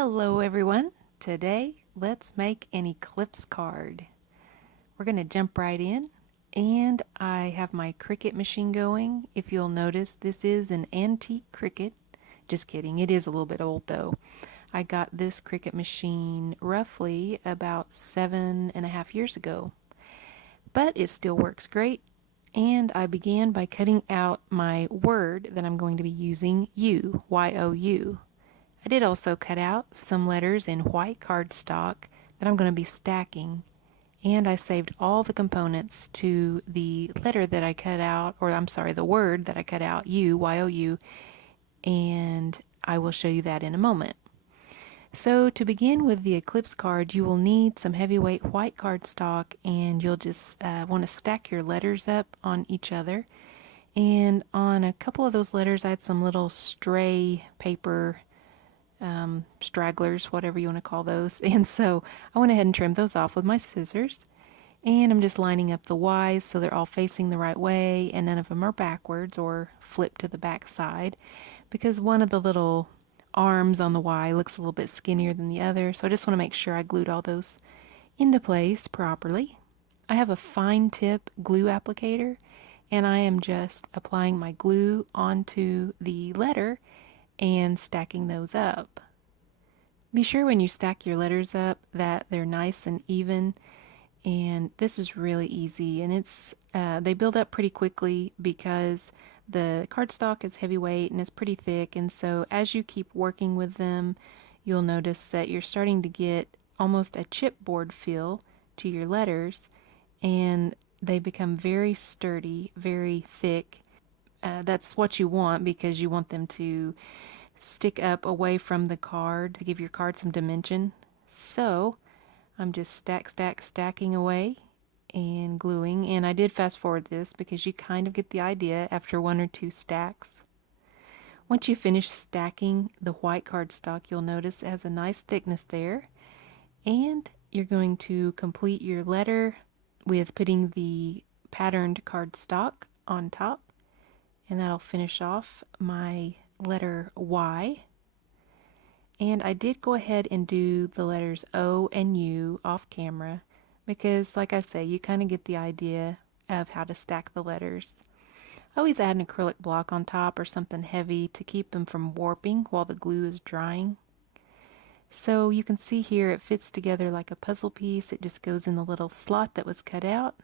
Hello everyone. Today let's make an Eclipse card. We're going to jump right in, and I have my Cricut machine going. If you'll notice, this is an antique Cricut. Just kidding, it is a little bit old though. I got this Cricut machine roughly about 7.5 years ago, but it still works great. And I began by cutting out my word that I'm going to be using, U, Y-O-U. I did also cut out some letters in white cardstock that I'm going to be stacking, and I saved all the components to the letter that I cut out, or I'm sorry, the word that I cut out, U, Y-O-U, and I will show you that in a moment. So to begin with the Eclipse card, you will need some heavyweight white cardstock, and you'll just want to stack your letters up on each other. And on a couple of those letters, I had some little stray paper stragglers, whatever you want to call those. And so I went ahead and trimmed those off with my scissors. And I'm just lining up the Y's so they're all facing the right way and none of them are backwards or flipped to the back side, because one of the little arms on the Y looks a little bit skinnier than the other. So I just want to make sure I glued all those into place properly. I have a fine tip glue applicator, and I am just applying my glue onto the letter and stacking those up. Be sure when you stack your letters up that they're nice and even, and this is really easy, and they build up pretty quickly because the cardstock is heavyweight and it's pretty thick, and so as you keep working with them, you'll notice that you're starting to get almost a chipboard feel to your letters, and they become very sturdy, very thick. That's what you want, because you want them to stick up away from the card to give your card some dimension. So I'm just stacking away and gluing, and I did fast forward this because you kind of get the idea after one or two stacks. Once you finish stacking the white cardstock, you'll notice it has a nice thickness there, and you're going to complete your letter with putting the patterned cardstock on top, and that'll finish off my letter Y. And I did go ahead and do the letters O and U off camera because, like I say, you kind of get the idea of how to stack the letters. I always add an acrylic block on top or something heavy to keep them from warping while the glue is drying. So you can see here it fits together like a puzzle piece. It just goes in the little slot that was cut out.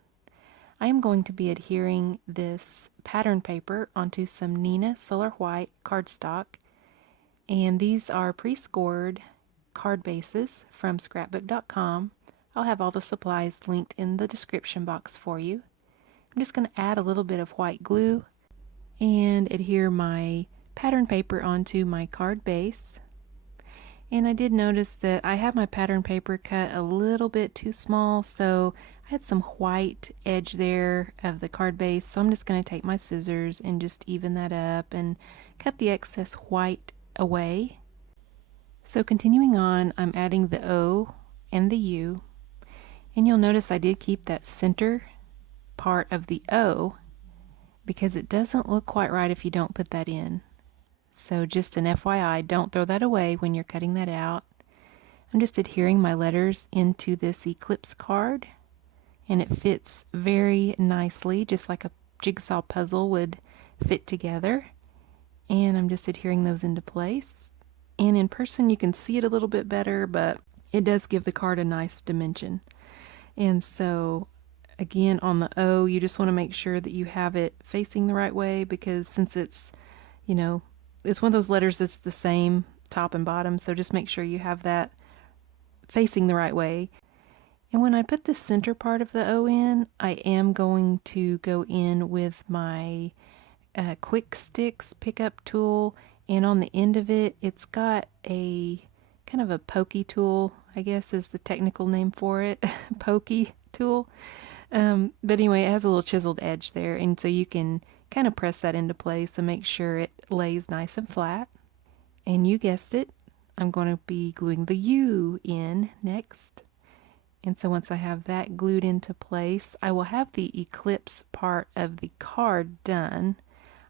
I am going to be adhering this pattern paper onto some Neenah Solar White cardstock, and these are pre-scored card bases from scrapbook.com. I'll have all the supplies linked in the description box for you. I'm just going to add a little bit of white glue and adhere my pattern paper onto my card base. And I did notice that I had my pattern paper cut a little bit too small, so I had some white edge there of the card base, so I'm just going to take my scissors and just even that up and cut the excess white away. So continuing on, I'm adding the O and the U, and you'll notice I did keep that center part of the O because it doesn't look quite right if you don't put that in. So just an FYI, don't throw that away when you're cutting that out. I'm just adhering my letters into this Eclipse card, and it fits very nicely, just like a jigsaw puzzle would fit together. And I'm just adhering those into place. And in person you can see it a little bit better, but it does give the card a nice dimension. And so again, on the O, you just want to make sure that you have it facing the right way, because since it's, it's one of those letters that's the same top and bottom, so just make sure you have that facing the right way. And when I put the center part of the O in, I am going to go in with my Quick Sticks pickup tool, and on the end of it, it's got a kind of a pokey tool, I guess is the technical name for it, pokey tool. But anyway, it has a little chiseled edge there, and so you can kind of press that into place and make sure it lays nice and flat. And you guessed it, I'm going to be gluing the U in next. And so once I have that glued into place, I will have the Eclipse part of the card done.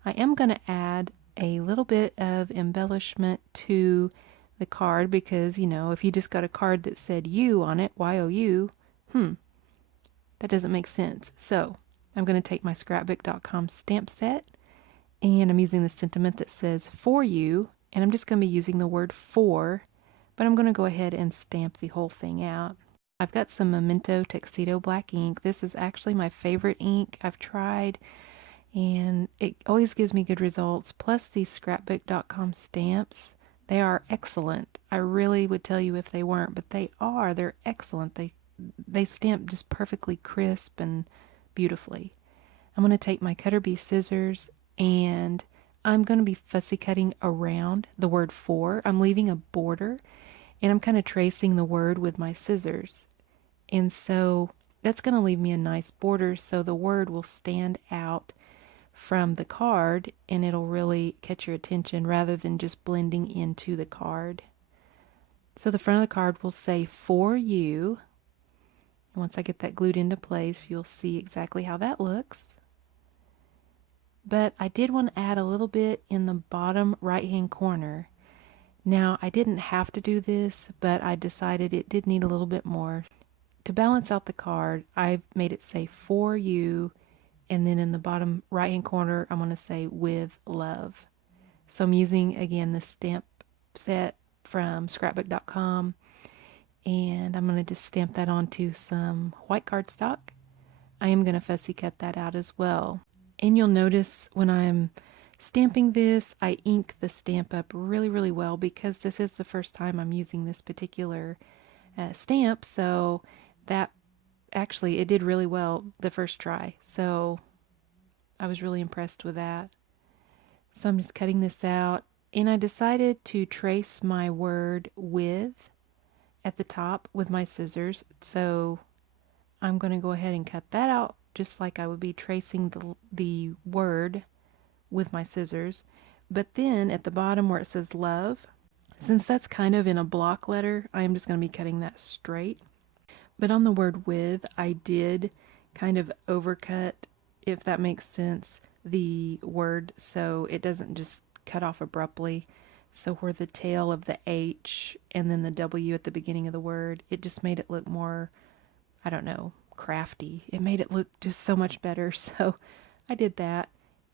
I am going to add a little bit of embellishment to the card because, if you just got a card that said you on it, Y-O-U, that doesn't make sense. So I'm going to take my scrapbook.com stamp set, and I'm using the sentiment that says for you, and I'm just going to be using the word for, but I'm going to go ahead and stamp the whole thing out. I've got some Memento Tuxedo Black ink. This is actually my favorite ink I've tried, and it always gives me good results. Plus these scrapbook.com stamps, they are excellent. I really would tell you if they weren't, but they are. They're excellent. They stamp just perfectly crisp and beautifully. I'm going to take my Cutter Bee scissors, and I'm going to be fussy cutting around the word for. I'm leaving a border, and I'm kind of tracing the word with my scissors. And so that's going to leave me a nice border so the word will stand out from the card and it'll really catch your attention rather than just blending into the card. So the front of the card will say for you. And once I get that glued into place, you'll see exactly how that looks. But I did want to add a little bit in the bottom right hand corner. Now I didn't have to do this, but I decided it did need a little bit more. To balance out the card, I made it say for you, and then in the bottom right hand corner I'm going to say with love. So I'm using again the stamp set from scrapbook.com, and I'm going to just stamp that onto some white cardstock. I am going to fussy cut that out as well. And you'll notice when I'm stamping this, I ink the stamp up really, really well because this is the first time I'm using this particular stamp. So that actually, it did really well the first try. So I was really impressed with that. So I'm just cutting this out, and I decided to trace my word with at the top with my scissors. So I'm going to go ahead and cut that out just like I would be tracing the word with my scissors. But then at the bottom where it says love, since that's kind of in a block letter, I am just going to be cutting that straight. But on the word with, I did kind of overcut, if that makes sense, the word so it doesn't just cut off abruptly. So where the tail of the H and then the W at the beginning of the word, it just made it look more, I don't know, crafty. It made it look just so much better. So I did that,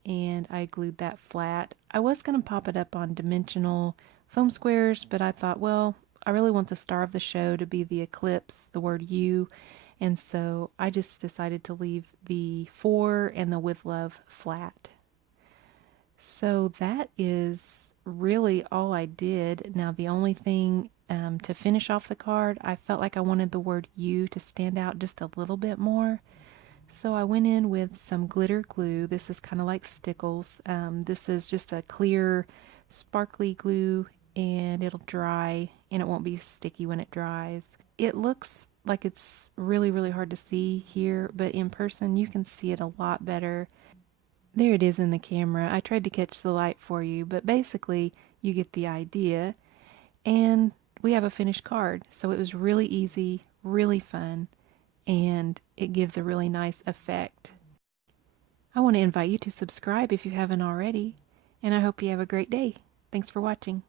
and I glued that flat. I was going to pop it up on dimensional foam squares, but I thought, well, I really want the star of the show to be the eclipse, the word you, and so I just decided to leave the for and the with love flat. So that is really all I did. Now the only thing to finish off the card, I felt like I wanted the word you to stand out just a little bit more. So I went in with some glitter glue. This is kind of like Stickles. This is just a clear, sparkly glue, and it'll dry, and it won't be sticky when it dries. It looks like it's really, really hard to see here, but in person you can see it a lot better. There it is in the camera. I tried to catch the light for you, but basically you get the idea. And we have a finished card. So it was really easy, really fun, and it gives a really nice effect. I want to invite you to subscribe if you haven't already, and I hope you have a great day. Thanks for watching.